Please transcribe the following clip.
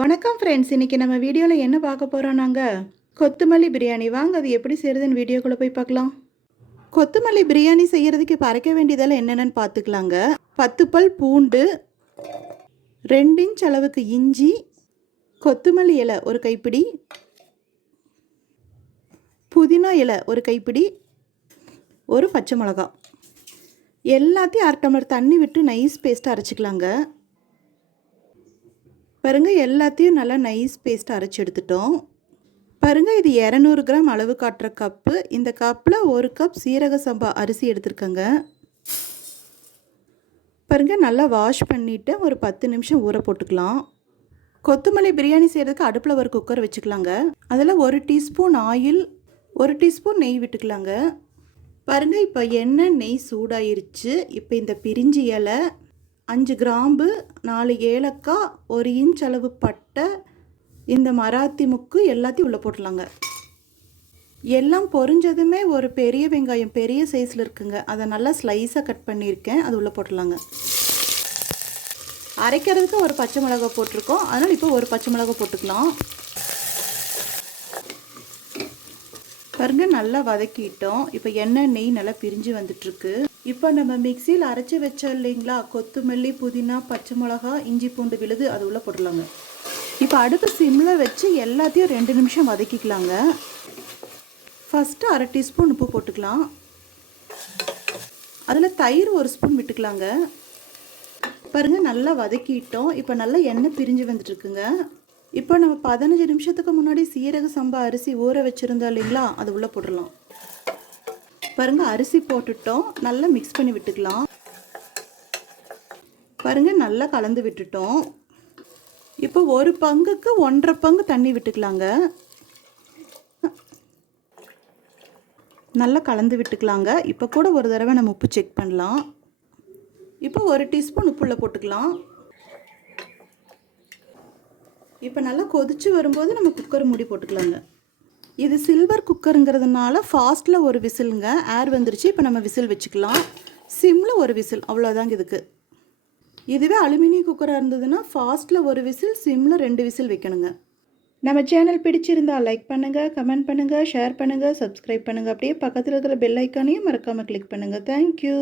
வணக்கம் ஃப்ரெண்ட்ஸ், இன்றைக்கி நம்ம வீடியோவில் என்ன பார்க்க போகிறோம்? நாங்கள் கொத்தமல்லி பிரியாணி. வாங்க அது எப்படி செய்கிறதுன்னு வீடியோக்குள்ளே போய் பார்க்கலாம். கொத்தமல்லி பிரியாணி செய்கிறதுக்கு இப்போ அரைக்க வேண்டியதெல்லாம் என்னென்னு பார்த்துக்கலாங்க. 10 பல் பூண்டு, 2 இன்ச் அளவுக்கு இஞ்சி, கொத்தமல்லி இலை ஒரு கைப்பிடி, புதினா இலை ஒரு கைப்பிடி, ஒரு பச்சை மிளகா. எல்லாத்தையும் 1/2 டம்ளர் தண்ணி விட்டு நைஸ் பேஸ்ட்டாக அரைச்சிக்கலாங்க. பாருங்கள், எல்லாத்தையும் நல்லா நைஸ் பேஸ்ட்டாக அரைச்சி எடுத்துட்டோம். பாருங்கள், இது 200 கிராம் அளவு காட்டுற கப்பு. இந்த கப்பில் 1 கப் சீரக சம்பா அரிசி எடுத்துருக்கேங்க. பாருங்கள், நல்லா வாஷ் பண்ணிவிட்டு ஒரு 10 நிமிஷம் ஊற போட்டுக்கலாம். கொத்தமல்லி பிரியாணி செய்கிறதுக்கு அடுப்பில் ஒரு குக்கர் வச்சுக்கலாங்க. அதில் 1 டீஸ்பூன் ஆயில், 1 டீஸ்பூன் நெய் விட்டுக்கலாங்க. பாருங்கள், இப்போ எண்ணெய் நெய் சூடாயிருச்சு. இப்போ இந்த பிரிஞ்சி இலை, 5 கிராம்பு, 4 ஏலக்காய், 1 இன்ச் அளவு பட்டை, இந்த மராத்தி முக்கு எல்லாத்தையும் உள்ளே போட்டுடலாங்க. எல்லாம் பொரிஞ்சதுமே ஒரு பெரிய வெங்காயம் பெரிய சைஸில் இருக்குங்க, அதை நல்லா ஸ்லைஸாக கட் பண்ணியிருக்கேன், அது உள்ளே போட்டுடலாங்க. அரைக்கிறதுக்கு ஒரு பச்சை மிளகா போட்டிருக்கோம், அதனால் இப்போ ஒரு பச்சை மிளகா போட்டுக்கலாம். பாருங்கள், நல்லா வதக்கிட்டோம். இப்போ எண்ணெய் நெய் நல்லா பிரிஞ்சு வந்துட்டுருக்கு. இப்போ நம்ம மிக்சியில் அரைச்சி வச்சோம் இல்லைங்களா, கொத்தமல்லி, புதினா, பச்சை மிளகா, இஞ்சி பூண்டு விழுது, அது உள்ளே போட்டுடலாங்க. இப்போ அடுப்பு சிம்மில் வச்சு எல்லாத்தையும் 2 நிமிஷம் வதக்கிக்கலாங்க. ஃபஸ்ட்டு 1/2 டீஸ்பூன் உப்பு போட்டுக்கலாம். அதில் தயிர் 1 ஸ்பூன் விட்டுக்கலாங்க. பாருங்கள், நல்லா வதக்கிட்டோம். இப்போ நல்லா எண்ணெய் பிரிஞ்சு வந்துட்டுருக்குங்க. இப்போ நம்ம 15 நிமிஷத்துக்கு முன்னாடி சீரக சம்பா அரிசி ஊற வச்சுருந்தோம் இல்லைங்களா, அது உள்ளே போட்டுடலாம். பாருங்கள், அரிசி போட்டுட்டோம், நல்லா மிக்ஸ் பண்ணி விட்டுக்கலாம். பாருங்கள், நல்லா கலந்து விட்டுட்டோம். இப்போ 1 பங்குக்கு 1.5 பங்கு தண்ணி விட்டுக்கலாங்க. நல்லா கலந்து விட்டுக்கலாங்க. இப்போ கூட ஒரு தடவை நம்ம உப்பு செக் பண்ணலாம். இப்போ 1 டீஸ்பூன் உப்புள்ள போட்டுக்கலாம். இப்போ நல்லா கொதிச்சு வரும்போது நம்ம குக்கர் மூடி போட்டுக்கலாங்க. இது சில்வர் குக்கருங்கிறதுனால ஃபாஸ்ட்டில் ஒரு விசிலுங்க. ஏர் வந்துருச்சு. இப்போ நம்ம விசில் வச்சுக்கலாம். சிம்மில் ஒரு விசில், அவ்வளோதாங்க இதுக்கு. இதுவே அலுமினியம் குக்கராக இருந்ததுன்னா ஃபாஸ்ட்டில் ஒரு விசில், சிம்மில் 2 விசில் வைக்கணுங்க. நம்ம சேனல் பிடிச்சிருந்தால் லைக் பண்ணுங்கள், கமெண்ட் பண்ணுங்கள், ஷேர் பண்ணுங்கள், சப்ஸ்கிரைப் பண்ணுங்கள். அப்படியே பக்கத்தில் இருக்கிற பெல் ஐக்கானையும் மறக்காமல் கிளிக் பண்ணுங்கள். தேங்க்யூ.